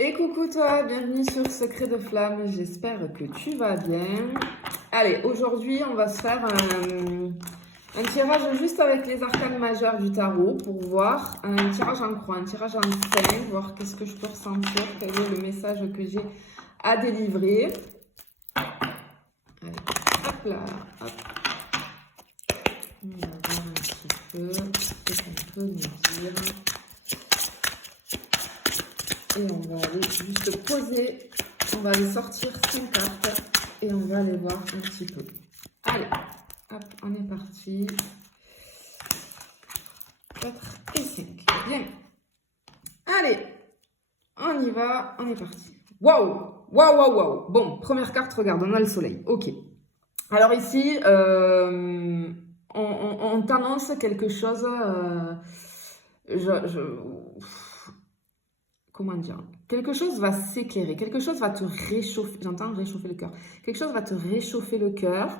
Et coucou toi, bienvenue sur Secret de Flamme, j'espère que tu vas bien. Allez, aujourd'hui on va se faire un tirage juste avec les arcanes majeures du tarot pour voir un tirage en croix, un tirage en 5, voir qu'est-ce que je peux ressentir, quel est le message que j'ai à délivrer. Allez, hop là, hop. On va voir un petit peu ce qu'on peut nous dire. Et on va aller juste poser, on va aller sortir 5 cartes et on va aller voir un petit peu. Allez, hop, on est parti. 4 et 5. Bien. Allez, on y va, on est parti. Waouh, waouh, waouh, waouh. Bon, première carte, regarde, on a le soleil. Ok. Alors ici, on t'annonce quelque chose. Comment dire? Quelque chose va s'éclairer, quelque chose va te réchauffer. J'entends réchauffer le cœur. Quelque chose va te réchauffer le cœur.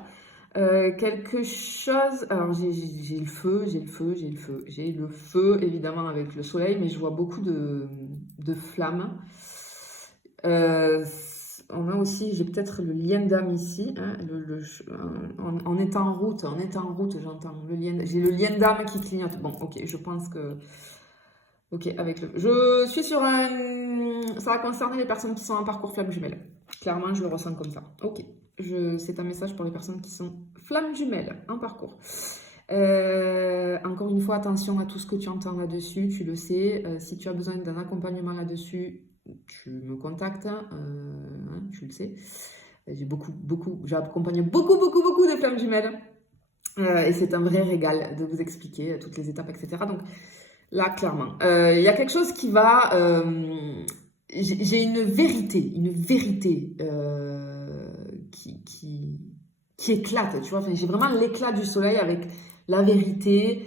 Quelque chose. Alors j'ai le feu, j'ai le feu, j'ai le feu, j'ai le feu évidemment avec le soleil, mais je vois beaucoup de flammes. On a aussi, j'ai peut-être le lien d'âme ici. Hein, on est en route, j'entends le lien. J'ai le lien d'âme qui clignote. Bon, ok, je pense que. Ok, avec le. Je suis sur un. Ça va concerner les personnes qui sont en parcours flamme jumelle. Clairement, je le ressens comme ça. Ok. C'est un message pour les personnes qui sont flamme jumelle en parcours. Encore une fois, attention à tout ce que tu entends là-dessus. Tu le sais. Si tu as besoin d'un accompagnement là-dessus, tu me contactes. Tu le sais. J'accompagne beaucoup de flammes jumelles. Et c'est un vrai régal de vous expliquer toutes les étapes, etc. Donc, là, clairement. Il y a quelque chose qui va. J'ai une vérité qui éclate, tu vois. Enfin, j'ai vraiment l'éclat du soleil avec la vérité.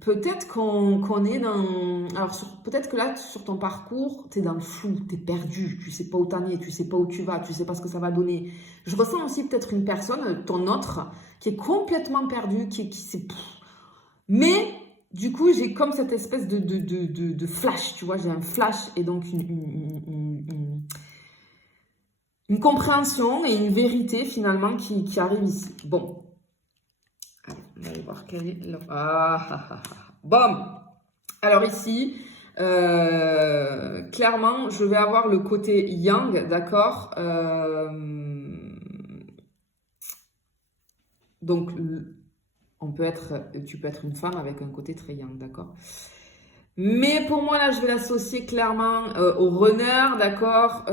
Peut-être qu'on est dans. Alors, peut-être que là, sur ton parcours, tu es dans le flou, tu es perdu, tu sais pas où t'en es, tu sais pas où tu vas, tu sais pas ce que ça va donner. Je ressens aussi peut-être une personne, ton autre, qui est complètement perdue, qui sait. Mais du coup, j'ai comme cette espèce de flash, tu vois, j'ai un flash et donc une compréhension et une vérité finalement qui arrive ici. Bon, allez, on va aller voir quelle est la... Bon, alors ici, clairement, je vais avoir le côté yang, d'accord. Donc, tu peux être une femme avec un côté très yang, d'accord. Mais pour moi, là, je vais l'associer clairement au runner, d'accord.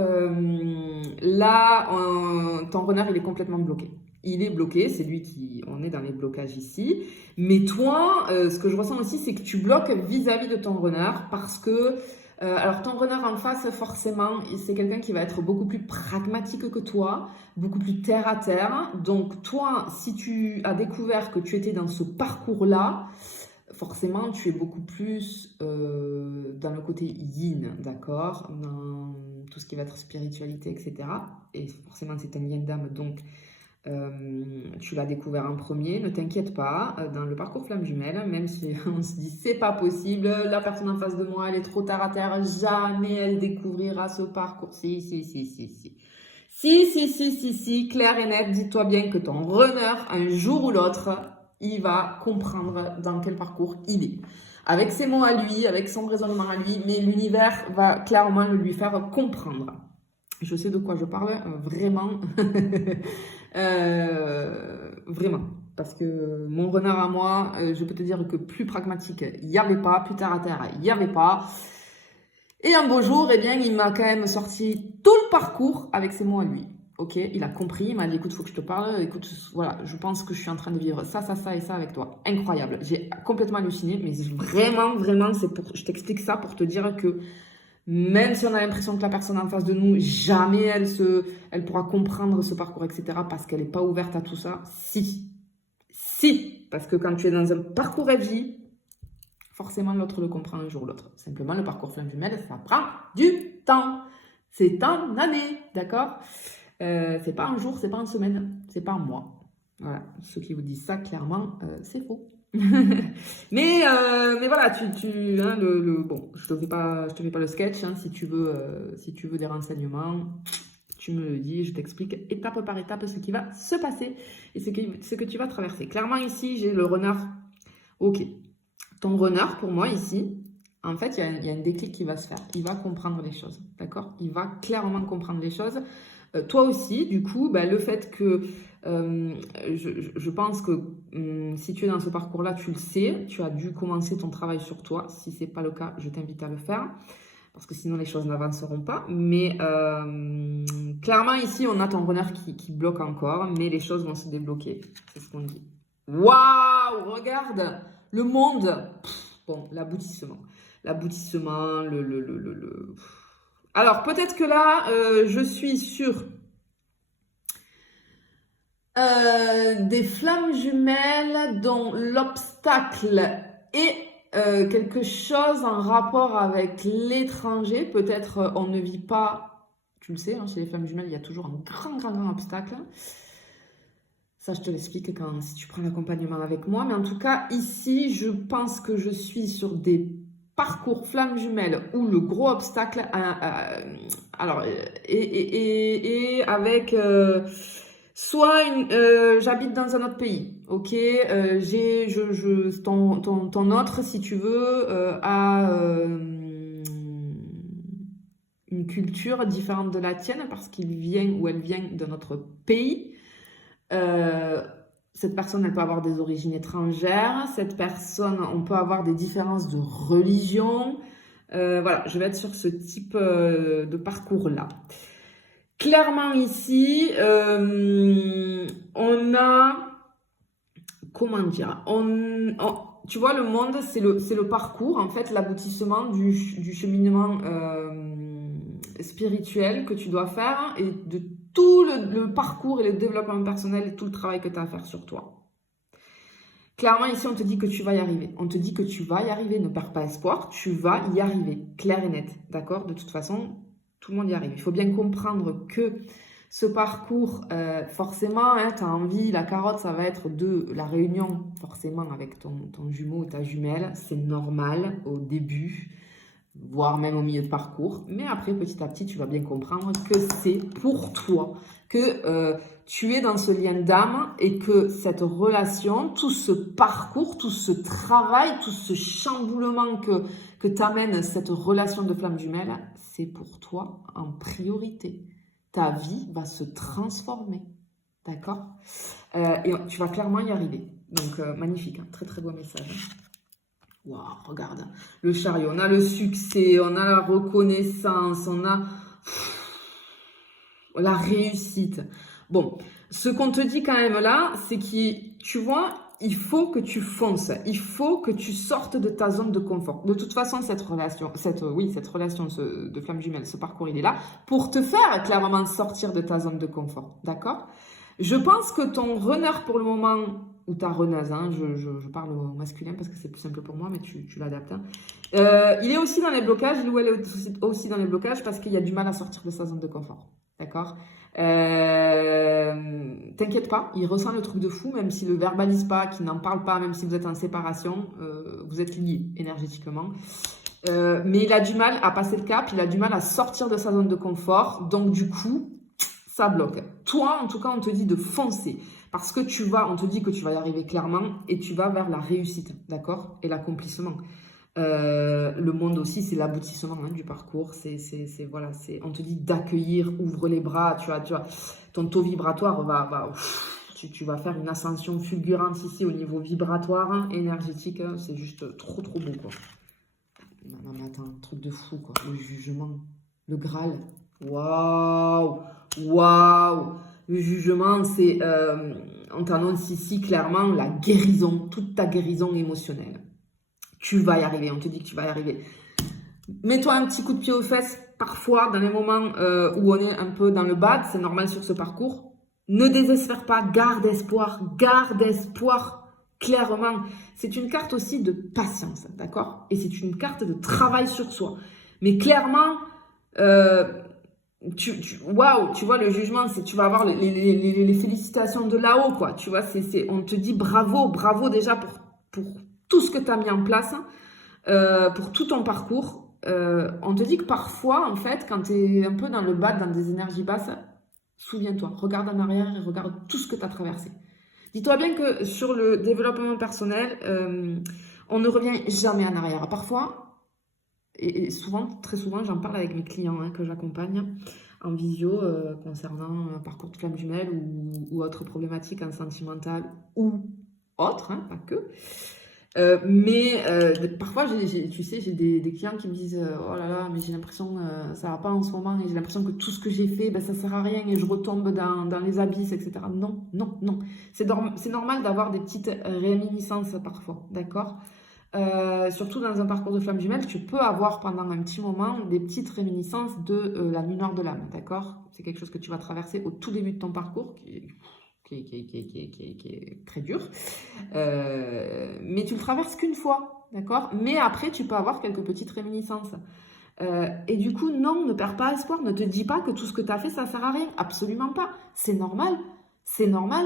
Là, ton runner, il est complètement bloqué. Il est bloqué, c'est lui qui... On est dans les blocages ici. Mais toi, ce que je ressens aussi, c'est que tu bloques vis-à-vis de ton runner parce que... alors, ton runner en face, forcément, c'est quelqu'un qui va être beaucoup plus pragmatique que toi, beaucoup plus terre à terre. Donc, toi, si tu as découvert que tu étais dans ce parcours-là, forcément, tu es beaucoup plus dans le côté yin, d'accord, dans tout ce qui va être spiritualité, etc. Et forcément, c'est un lien d'âme, donc tu l'as découvert en premier. Ne t'inquiète pas, dans le parcours flamme jumelle, même si on se dit c'est pas possible, la personne en face de moi, elle est trop terre à terre, jamais elle découvrira ce parcours. Si. Si, clair et net, dis-toi bien que ton runner, un jour ou l'autre, il va comprendre dans quel parcours il est. Avec ses mots à lui, avec son raisonnement à lui, mais l'univers va clairement le lui faire comprendre. Je sais de quoi je parle, vraiment. Vraiment. Parce que mon renard à moi, je peux te dire que plus pragmatique, il n'y avait pas, plus terre à terre, il n'y avait pas. Et un beau jour, eh bien, il m'a quand même sorti tout le parcours avec ses mots à lui. Ok, il a compris, il m'a dit écoute, faut que je te parle, écoute, voilà, je pense que je suis en train de vivre ça et ça avec toi. Incroyable, j'ai complètement halluciné, mais vraiment, je t'explique ça pour te dire que même si on a l'impression que la personne en face de nous, jamais elle pourra comprendre ce parcours, etc., parce qu'elle n'est pas ouverte à tout ça, si, parce que quand tu es dans un parcours FJ, forcément l'autre le comprend un jour ou l'autre. Simplement, le parcours flamme jumelle, ça prend du temps. C'est en année, d'accord? C'est pas un jour, c'est pas une semaine, c'est pas un mois. Voilà, ceux qui vous disent ça, clairement, c'est faux. Mais voilà, hein, bon, je te fais pas le sketch, hein, si tu veux des renseignements, tu me le dis, je t'explique étape par étape ce qui va se passer et ce que tu vas traverser. Clairement ici, j'ai le runner. Ok, ton runner pour moi ici, en fait, il y a un déclic qui va se faire. Il va comprendre les choses, d'accord? Il va clairement comprendre les choses. Toi aussi, du coup, bah, le fait que je pense que si tu es dans ce parcours-là, tu le sais, tu as dû commencer ton travail sur toi. Si ce n'est pas le cas, je t'invite à le faire parce que sinon les choses n'avanceront pas. Mais clairement, ici, on a ton runner qui bloque encore, mais les choses vont se débloquer. C'est ce qu'on dit. Waouh, regarde le monde. Bon, l'aboutissement. L'aboutissement, Alors, peut-être que là, je suis sur des flammes jumelles dont l'obstacle est quelque chose en rapport avec l'étranger. Peut-être on ne vit pas, tu le sais, hein, chez les flammes jumelles, il y a toujours un grand obstacle. Ça, je te l'explique si tu prends l'accompagnement avec moi. Mais en tout cas, ici, je pense que je suis sur des parcours flammes jumelles où le gros obstacle, alors, et avec soit j'habite dans un autre pays, ok, ton autre, si tu veux, a une culture différente de la tienne parce qu'il vient ou elle vient d'un autre pays. Cette personne, elle peut avoir des origines étrangères. Cette personne, on peut avoir des différences de religion. Voilà, je vais être sur ce type de parcours-là. Clairement ici, on a... Comment dire, tu vois, le monde, c'est le parcours, en fait, l'aboutissement du cheminement spirituel que tu dois faire et de tout le parcours et le développement personnel et tout le travail que tu as à faire sur toi. Clairement, ici, on te dit que tu vas y arriver. On te dit que tu vas y arriver. Ne perds pas espoir. Tu vas y arriver. Clair et net. D'accord? De toute façon, tout le monde y arrive. Il faut bien comprendre que ce parcours, forcément, hein, tu as envie, la carotte, ça va être de la réunion, forcément, avec ton jumeau ou ta jumelle. C'est normal au début, voire même au milieu de parcours. Mais après, petit à petit, tu vas bien comprendre que c'est pour toi, que tu es dans ce lien d'âme et que cette relation, tout ce parcours, tout ce travail, tout ce chamboulement que t'amène cette relation de flamme jumelle, c'est pour toi en priorité. Ta vie va se transformer, d'accord? Et tu vas clairement y arriver. Donc, magnifique, hein, très très beau message. Waouh, regarde, le chariot, on a le succès, on a la reconnaissance, on a la réussite. Bon, ce qu'on te dit quand même là, c'est que, tu vois, il faut que tu fonces, il faut que tu sortes de ta zone de confort. De toute façon, cette relation de flamme jumelle, ce parcours, il est là pour te faire clairement sortir de ta zone de confort, d'accord? Je pense que ton runner pour le moment, ou ta runneuse, hein, je parle au masculin parce que c'est plus simple pour moi, mais tu l'adaptes. Hein. Il est aussi dans les blocages, il ou elle est aussi dans les blocages parce qu'il y a du mal à sortir de sa zone de confort, d'accord? T'inquiète pas, il ressent le truc de fou, même s'il ne le verbalise pas, qu'il n'en parle pas, même si vous êtes en séparation, vous êtes liés énergétiquement. Mais il a du mal à passer le cap, il a du mal à sortir de sa zone de confort, donc du coup, ça bloque. Toi, en tout cas, on te dit de foncer, parce que on te dit que tu vas y arriver clairement, et tu vas vers la réussite, d'accord? Et l'accomplissement. Le monde aussi, c'est l'aboutissement hein, du parcours. Voilà, on te dit d'accueillir, ouvre les bras. Tu vois, ton taux vibratoire tu vas faire une ascension fulgurante ici au niveau vibratoire, hein, énergétique. Hein, c'est juste trop beau quoi. Non, mais attends, truc de fou quoi. Le jugement, le Graal. Waouh. Le jugement, c'est on t'annonce ici clairement la guérison, toute ta guérison émotionnelle. Tu vas y arriver, on te dit que tu vas y arriver. Mets-toi un petit coup de pied aux fesses, parfois, dans les moments où on est un peu dans le bad, c'est normal sur ce parcours. Ne désespère pas, garde espoir, clairement. C'est une carte aussi de patience, d'accord? Et c'est une carte de travail sur soi. Mais clairement, waouh, tu vois, le jugement, tu vas avoir les félicitations de là-haut, quoi. Tu vois, on te dit bravo déjà pour pour tout ce que tu as mis en place, pour tout ton parcours. On te dit que parfois, en fait, quand tu es un peu dans le bas, dans des énergies basses, souviens-toi, regarde en arrière et regarde tout ce que tu as traversé. Dis-toi bien que sur le développement personnel, on ne revient jamais en arrière. Parfois, et souvent, très souvent, j'en parle avec mes clients que j'accompagne en visio concernant un parcours de flamme jumelle ou autres problématiques en sentimental ou autres, pas que. Parfois, tu sais, j'ai des clients qui me disent oh là là, mais j'ai l'impression ça va pas en ce moment et j'ai l'impression que tout ce que j'ai fait, ça sert à rien et je retombe dans les abysses, etc. Non, non, non. C'est normal d'avoir des petites réminiscences parfois, d'accord? Surtout dans un parcours de flamme jumelle, tu peux avoir pendant un petit moment des petites réminiscences de la nuit noire de l'âme, d'accord? C'est quelque chose que tu vas traverser au tout début de ton parcours, qui est très dur. Mais tu le traverses qu'une fois, d'accord? Mais après, tu peux avoir quelques petites réminiscences. Et du coup, non, ne perds pas espoir. Ne te dis pas que tout ce que tu as fait, ça sert à rien. Absolument pas. C'est normal. C'est normal.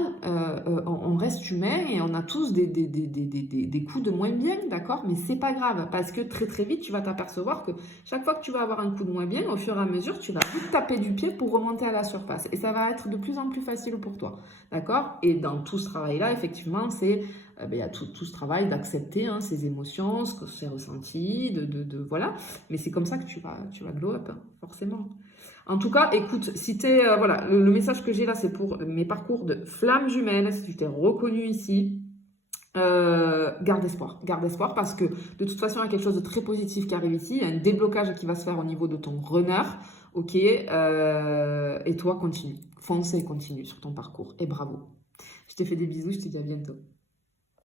On reste humain et on a tous des coups de moins bien, d'accord? Mais c'est pas grave parce que très très vite, tu vas t'apercevoir que chaque fois que tu vas avoir un coup de moins bien, au fur et à mesure, tu vas vite taper du pied pour remonter à la surface. Et ça va être de plus en plus facile pour toi, d'accord? Et dans tout ce travail-là, effectivement, il y a tout ce travail d'accepter ses émotions, ce que c'est ressenti, voilà. Mais c'est comme ça que tu vas glow up, forcément. En tout cas, écoute, si voilà, le message que j'ai là, c'est pour mes parcours de flamme jumelle. Si tu t'es reconnu ici, garde espoir parce que de toute façon, il y a quelque chose de très positif qui arrive ici. Il y a un déblocage qui va se faire au niveau de ton runner, ok? Et toi, continue, fonce et continue sur ton parcours. Et bravo. Je te fais des bisous, je te dis à bientôt.